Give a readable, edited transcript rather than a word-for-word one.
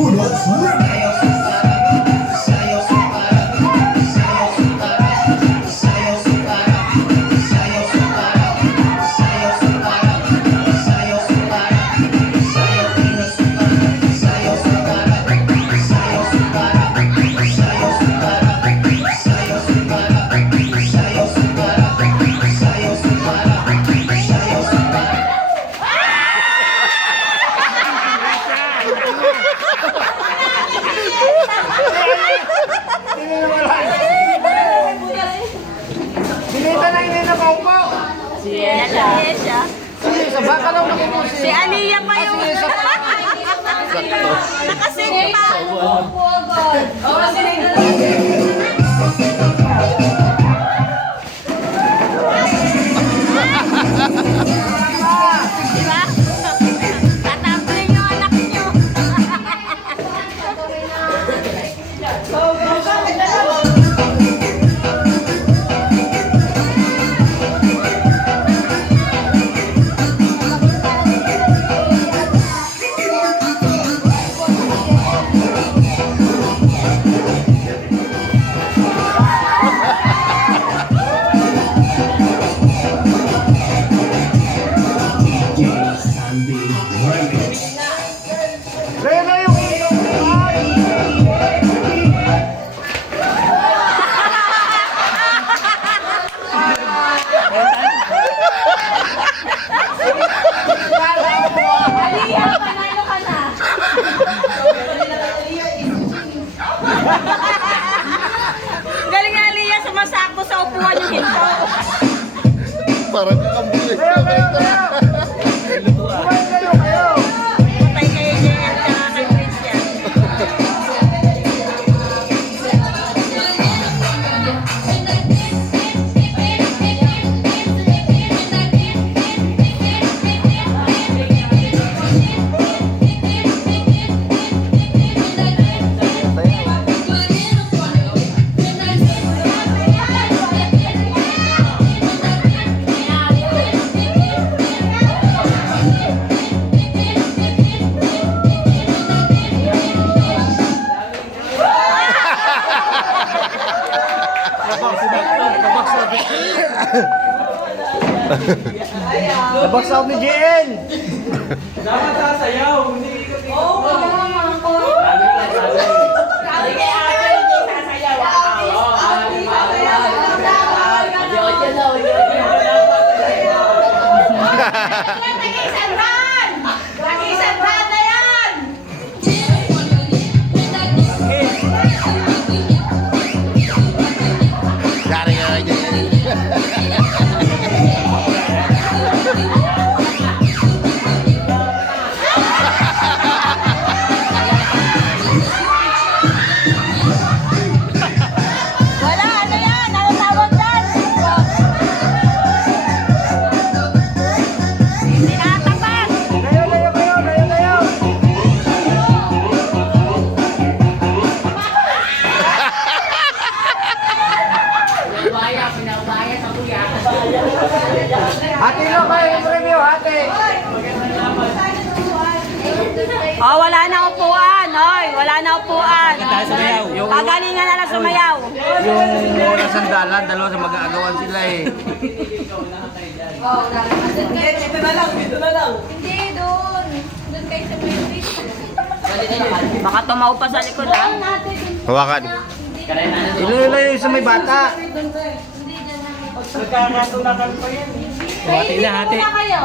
Bulldogs Remix. Si Aliyah pa yung nakasing pa. Diba? Tatapin yung anak nyo. Aliyah, panalo ka na. Galing nga Aliyah, sumasakto sa upuan yung hinto. Parang kakambulit. Patay kayo JL tsaka kay Christian. Nabaksaw ni JN! Dapat sasayaw, hindi ikot. Oo, Sabi kay ate, hindi sasayaw. Nag-isang na yan! Yari nga dyan. Wala, ano yan? Ano tawag dyan? Tinatapat! Layo kayo! Hati no kayo yung review, hati! Oh, wala na upuan. Hoy, wala na upuan. Pagalingan na lang sumayaw. Yung muna sandalan, dalawa sa mag-aagawan sila eh. Hindi, doon. Doon kayo sa building. Baka tumaw pa sa likod, ha? Hawakan. Ilayo sa may bata. Nagkakasunakan pa yan. Hati na, hati. Kayo.